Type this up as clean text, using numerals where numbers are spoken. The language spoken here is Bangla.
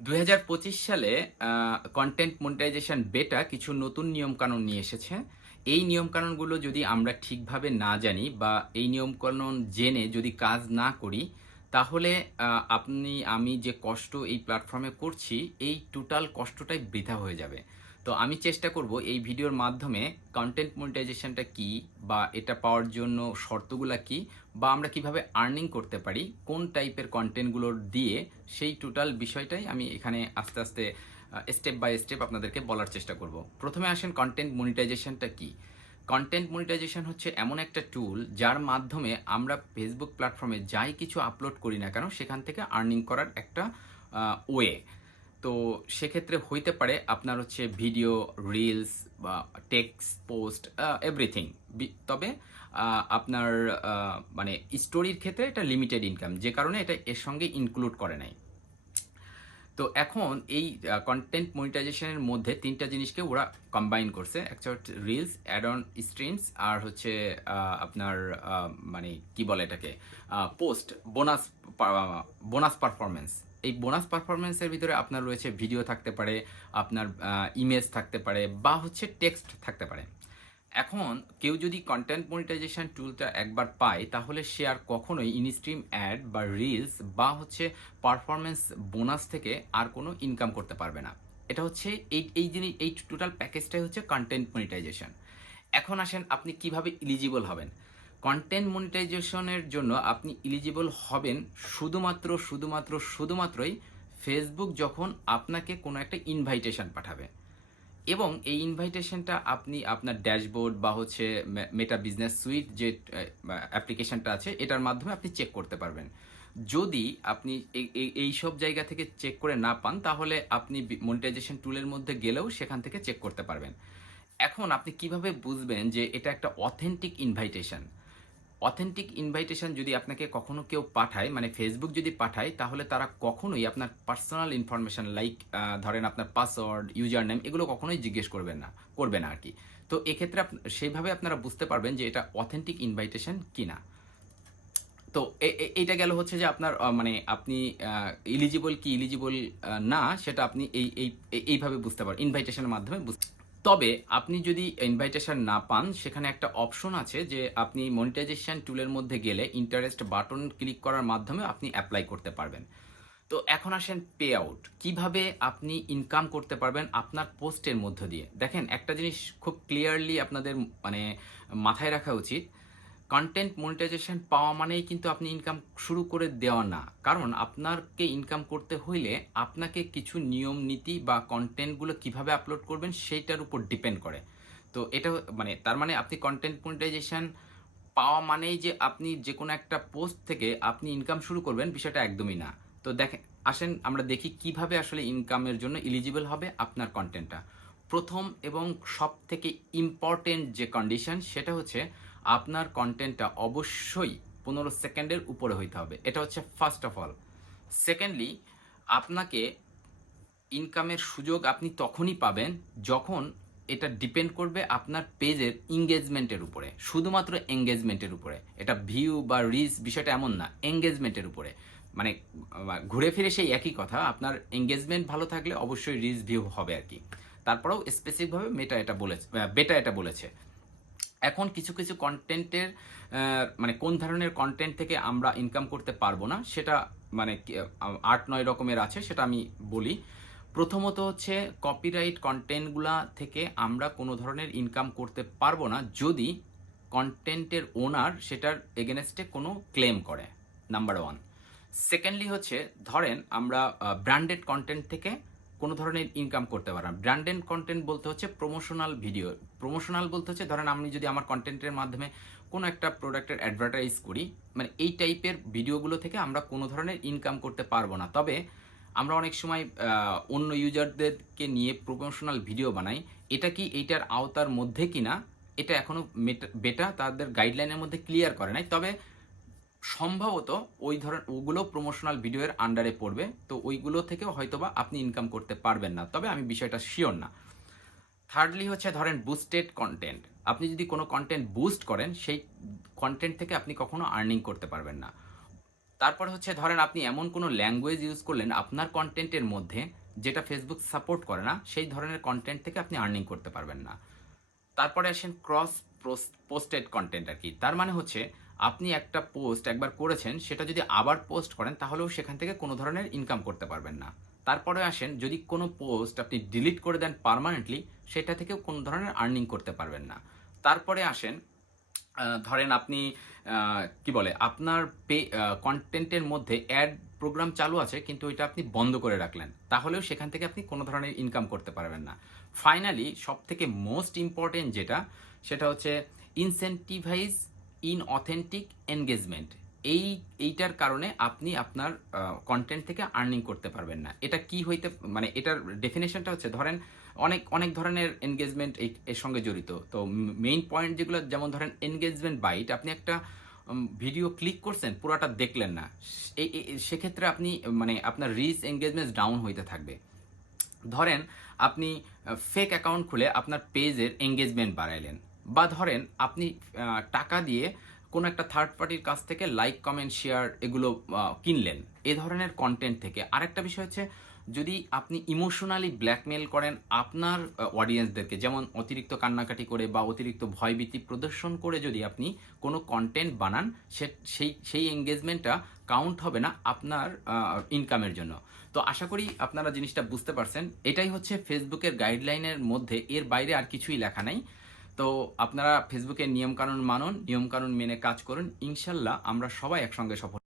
2025 সালে কন্টেন্ট মনিটাইজেশন বেটা কিছু নতুন নিয়মকানুন নিয়ে এসেছে। এই নিয়মকানুনগুলো যদি আমরা ঠিকভাবে না জানি বা এই নিয়মকানুন জেনে যদি কাজ না করি, তাহলে আমি যে কষ্ট এই প্ল্যাটফর্মে করছি, এই টোটাল কষ্টটাই বৃথা হয়ে যাবে। তো আমি চেষ্টা করব এই ভিডিওর মাধ্যমে কন্টেন্ট মনিটাইজেশনটা কি, বা এটা পাওয়ার জন্য শর্তগুলা কি, বা আমরা কিভাবে আর্নিং করতে পারি কোন টাইপের কন্টেন্টগুলো দিয়ে, সেই টোটাল বিষয়টাই আমি এখানে আস্তে আস্তে স্টেপ বাই স্টেপ আপনাদেরকে বলার চেষ্টা করব। প্রথমে আসেন কন্টেন্ট মনিটাইজেশনটা কি। কন্টেন্ট মনিটাইজেশন হচ্ছে এমন একটা টুল যার মাধ্যমে আমরা ফেসবুক প্ল্যাটফর্মে যাই কিছু আপলোড করি না কেন সেখান থেকে আর্নিং করার একটা ওয়ে। তো সেক্ষেত্রে হইতে পারে আপনার হচ্ছে ভিডিও, রিলস বা টেক্সট পোস্ট, এভরিথিং। তবে আপনার মানে স্টোরির ক্ষেত্রে এটা লিমিটেড ইনকাম, যে কারণে এটা এর সঙ্গে ইনক্লুড করে নাই। তো এখন এই কন্টেন্ট মনিটাইজেশনের মধ্যে তিনটা জিনিসকে ওরা কম্বাইন করছে। একটা হচ্ছে রিলস, অ্যাড অন স্ট্রিমস, আর হচ্ছে আপনার মানে কি বলে এটাকে, পোস্ট, বোনাস, বোনাস পারফরমেন্স। এই বোনাস পারফরমেন্সের ভিতরে আপনার রয়েছে ভিডিও থাকতে পারে, আপনার ইমেজ থাকতে পারে, বা হচ্ছে টেক্সট থাকতে পারে। এখন কেউ যদি কন্টেন্ট মনিটাইজেশন টুলটা একবার পায়, তাহলে সে আর কখনোই ইনস্ট্রিম অ্যাড বা রিলস বা হচ্ছে পারফরমেন্স বোনাস থেকে আর কোনো ইনকাম করতে পারবে না। এটা হচ্ছে এই জিনিস, এই টোটাল প্যাকেজটাই হচ্ছে কন্টেন্ট মনিটাইজেশন। এখন আসেন আপনি কিভাবে ইলিজিবল হবেন। কন্টেন্ট মনিটাইজেশনের জন্য আপনি ইলিজিবল হবেন শুধুমাত্রই ফেসবুক যখন আপনাকে কোনো একটা ইনভাইটেশন পাঠাবে, এবং এই ইনভাইটেশনটা আপনি আপনার ড্যাশবোর্ড বা হচ্ছে মেটা বিজনেস সুইট যে অ্যাপ্লিকেশনটা আছে এটার মাধ্যমে আপনি চেক করতে পারবেন। যদি আপনি এই সব জায়গা থেকে চেক করে না পান, তাহলে আপনি মনিটাইজেশন টুলের মধ্যে গেলেও সেখান থেকে চেক করতে পারবেন। এখন আপনি কিভাবে বুঝবেন যে এটা একটা অথেন্টিক ইনভাইটেশন? অথেন্টিক ইনভাইটেশন যদি আপনাকে কখনো কেউ পাঠায়, মানে ফেসবুক যদি পাঠায়, তাহলে তারা কখনোই আপনার পার্সোনাল ইনফরমেশন লাইক ধরেন আপনার পাসওয়ার্ড, ইউজার নেম, এগুলো কখনোই জিজ্ঞেস করবে না আর কি। তো এক্ষেত্রে সেইভাবে আপনারা বুঝতে পারবেন যে এটা অথেন্টিক ইনভাইটেশন কিনা। তো এইটা গেল হচ্ছে যে আপনার মানে আপনি ইলিজিবল কি ইলিজিবল না, সেটা আপনি এইভাবে বুঝতে পারেন, ইনভাইটেশনের মাধ্যমে বুঝতে। তবে আপনি যদি ইনভাইটেশন না পান, সেখানে একটা অপশন আছে যে আপনি মনিটাইজেশন টুলের মধ্যে গেলে ইন্টারেস্ট বাটন ক্লিক করার মাধ্যমে আপনি অ্যাপ্লাই করতে পারবেন। তো এখন আসেন পে আউট, কিভাবে আপনি ইনকাম করতে পারবেন আপনার পোস্টের মধ্য দিয়ে। দেখেন, একটা জিনিস খুব ক্লিয়ারলি আপনাদের মানে মাথায় রাখা উচিত। কন্টেন্ট মনিটাইজেশন পাওয়া মানেই কিন্তু আপনি ইনকাম শুরু করে দেওয়া না। কারণ আপনাকে ইনকাম করতে হইলে আপনাকে কিছু নিয়ম নীতি বা কন্টেন্টগুলো কিভাবে আপলোড করবেন সেইটার উপর ডিপেন্ড করে। তো এটা মানে তার মানে আপনি কন্টেন্ট মনিটাইজেশন পাওয়া মানেই যে আপনি যে কোনো একটা পোস্ট থেকে আপনি ইনকাম শুরু করবেন, বিষয়টা একদমই না। তো দেখেন, আসেন আমরা দেখি কিভাবে আসলে ইনকামের জন্য এলিজিবল হবে আপনার কন্টেন্টটা। প্রথম এবং সব থেকে ইম্পর্টেন্ট যে কন্ডিশন, সেটা হচ্ছে আপনার কন্টেন্টটা অবশ্যই 15 সেকেন্ডের উপরে হইতে হবে। এটা হচ্ছে ফার্স্ট অফ অল। সেকেন্ডলি, আপনাকে ইনকামের সুযোগ আপনি তখনই পাবেন যখন এটা ডিপেন্ড করবে আপনার পেজের এঙ্গেজমেন্টের উপরে, শুধুমাত্র এঙ্গেজমেন্টের উপরে। এটা ভিউ বা রিচ বিষয়টা এমন না, এঙ্গেজমেন্টের উপরে। মানে ঘুরে ফিরে সেই একই কথা, আপনার এঙ্গেজমেন্ট ভালো থাকলে অবশ্যই রিচ ভিউ হবে আর কি। তারপরেও স্পেসিফিকভাবে বেটা এটা বলেছে। এখন কিছু কিছু কন্টেন্টের মানে কোন ধরনের কন্টেন্ট থেকে আমরা ইনকাম করতে পারবো না, সেটা মানে 8-9 রকমের আছে, সেটা আমি বলি। প্রথমত হচ্ছে কপিরাইট কন্টেন্টগুলা থেকে আমরা কোনো ধরনের ইনকাম করতে পারবো না যদি কন্টেন্টের ওনার সেটার এগেনস্টে কোনো ক্লেম করে, নাম্বার ওয়ান। সেকেন্ডলি হচ্ছে, ধরেন আমরা ব্র্যান্ডেড কন্টেন্ট থেকে কোনো ধরনের ইনকাম করতে পারবো না। ব্র্যান্ডেড কন্টেন্ট বলতে হচ্ছে প্রমোশনাল ভিডিও। প্রমোশনাল বলতে হচ্ছে, ধরেন আমি যদি আমার কন্টেন্টের মাধ্যমে কোনো একটা প্রোডাক্টের অ্যাডভার্টাইজ করি, মানে এই টাইপের ভিডিওগুলো থেকে আমরা কোনো ধরনের ইনকাম করতে পারবো না। তবে আমরা অনেক সময় অন্য ইউজারদেরকে নিয়ে প্রমোশনাল ভিডিও বানাই। এটা কি এইটার আওতার মধ্যে কিনা, এটা এখনো বেটা তাদের গাইডলাইনের মধ্যে ক্লিয়ার করে নাই। তবে সম্ভবত ওগুলো প্রমোশনাল ভিডিওর আন্ডারে পড়বে, তো ওইগুলো থেকেও হয়তোবা আপনি ইনকাম করতে পারবেন না, তবে আমি বিষয়টা শিওর না। থার্ডলি হচ্ছে, ধরেন বুস্টেড কন্টেন্ট। আপনি যদি কোনো কন্টেন্ট বুস্ট করেন, সেই কন্টেন্ট থেকে আপনি কখনো আর্নিং করতে পারবেন না। তারপরে হচ্ছে ধরেন আপনি এমন কোনো ল্যাঙ্গুয়েজ ইউজ করলেন আপনার কনটেন্টের মধ্যে যেটা ফেসবুক সাপোর্ট করে না, সেই ধরনের কনটেন্ট থেকে আপনি আর্নিং করতে পারবেন না। তারপরে আসেন ক্রস পোস্টেড কনটেন্ট আর কি। তার মানে হচ্ছে আপনি একটা পোস্ট একবার করেছেন, সেটা যদি আবার পোস্ট করেন তাহলেও সেখান থেকে কোনো ধরনের ইনকাম করতে পারবেন না। তারপরে আসেন যদি কোনো পোস্ট আপনি ডিলিট করে দেন পার্মানেন্টলি, সেটা থেকেও কোনো ধরনের আর্নিং করতে পারবেন না। তারপরে আসেন ধরেন আপনি কি বলে আপনার কনটেন্টের মধ্যে অ্যাড প্রোগ্রাম চালু আছে কিন্তু ওইটা আপনি বন্ধ করে রাখলেন, তাহলেও সেখান থেকে আপনি কোনো ধরনের ইনকাম করতে পারবেন না। ফাইনালি সব থেকে মোস্ট ইম্পর্টেন্ট যেটা, সেটা হচ্ছে ইনসেন্টিভাইজ ইন অথেন্টিক এনগেজমেন্ট। এইটার কারণে আপনি আপনার কন্টেন্ট থেকে আর্নিং করতে পারবেন না। এটা কি হইতে, মানে এটার ডেফিনেশনটা হচ্ছে ধরেন অনেক অনেক ধরনের এনগেজমেন্ট এর সঙ্গে জড়িত। তো মেইন পয়েন্ট যেগুলো, যেমন ধরেন এনগেজমেন্ট বাইট, আপনি একটা ভিডিও ক্লিক করছেন, পুরোটা দেখলেন না, সেক্ষেত্রে আপনি মানে আপনার রিচ এনগেজমেন্ট ডাউন হইতে থাকবে। ধরেন আপনি ফেক অ্যাকাউন্ট খুলে আপনার পেজের এঙ্গেজমেন্ট বাড়াইলেন, বা ধরেন আপনি টাকা দিয়ে কোনো একটা থার্ড পার্টির কাছ থেকে লাইক কমেন্ট শেয়ার এগুলো কিনলেন এ ধরনের কন্টেন্ট থেকে। আরেকটা বিষয় হচ্ছে যদি আপনি ইমোশনালি ব্ল্যাকমেল করেন আপনার অডিয়েন্সদেরকে, যেমন অতিরিক্ত কান্নাকাটি করে বা অতিরিক্ত ভয়ভীতি প্রদর্শন করে যদি আপনি কোনো কন্টেন্ট বানান, সেই এঙ্গেজমেন্টটা কাউন্ট হবে না আপনার ইনকামের জন্য। তো আশা করি আপনারা জিনিসটা বুঝতে পারছেন। এটাই হচ্ছে ফেসবুকের গাইডলাইনের মধ্যে, এর বাইরে আর কিছুই লেখা নাই। তো আপনারা ফেসবুকের নিয়মকানুন মানুন, নিয়মকানুন মেনে কাজ করুন, ইনশাল্লাহ আমরা সবাই একসঙ্গে সফল